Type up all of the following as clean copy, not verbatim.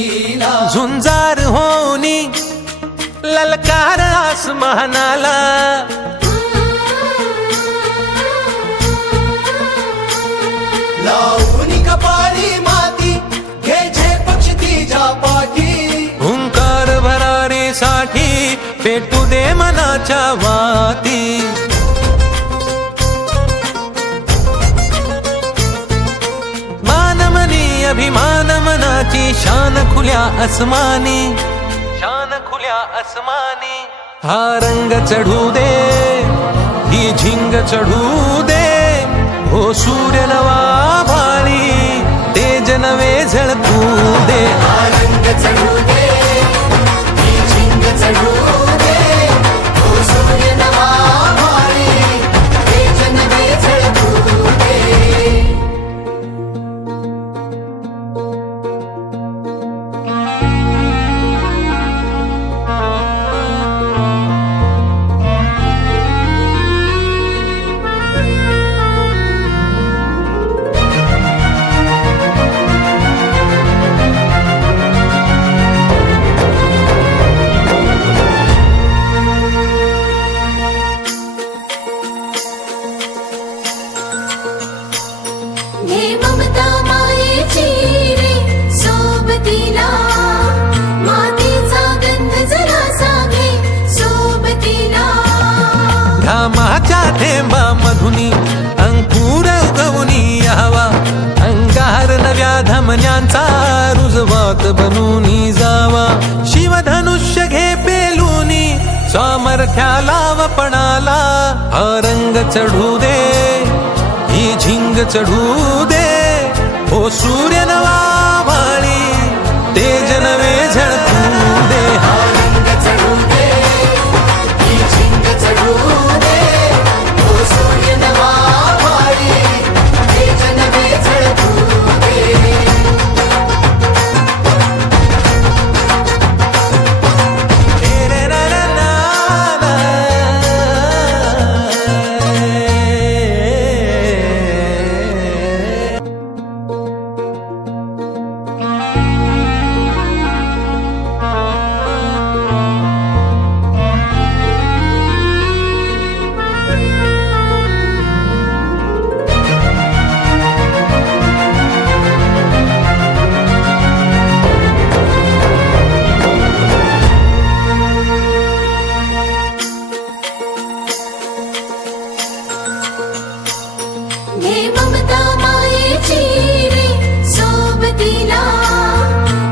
लीला झुंजार होनी ललकार आसमानाला लावून कपाळी माती घे झेप तिच्या पाठी हुंकार भरारीसाठी पेटू दे मनाच्या वाती मानमनी अभिमान मनाची शान खुल्या आसमानी शान खुल्या आसमानी हा रंग चढू दे ही झिंग चढू दे हो सूर्य नवा भाळी तेज नवे झळकू दे रंग चढू दे ही झिंग चढू दे हो सूर्य नवा भाळी तेज नवे झळकू दे हे ममता मायेची रे सोबतीला मातीचा गंध जरासा घे सोबतीला घामाच्या थेंबा मधुनी अंकुर उगवूनी यावा अंगार नव्या धमन्यांचा रुजवात बनूनी जावा शिवधनुष्य घे पेलूनी सामर्थ्याला वपणाला हा रंग चढू दे ही झिंग चढू दे हो सूर्य नवा भाळी तेज नवे झळकू दे रंग चढू दे ही झिंग चढू दे हो सूर्य नवा भाळी तेज नवे झळकू दे हे ममता मायेची रे सोबतीला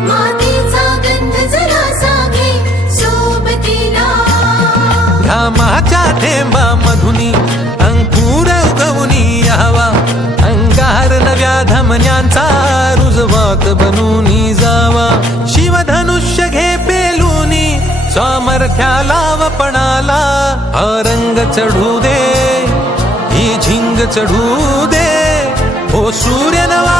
मातीचा गंध जरासा घे सोबतीला घामाच्या थेंबा मधुनी अंकुर उगवूनी यावा अंगार नव्या धमन्यांचा रुजवात बनूनी जावा शिवधनुष्य घे पेलूनी सामर्थ्याला वपणाला हा रंग चढू दे ही झिंग चढू दे हो सूर्य नवा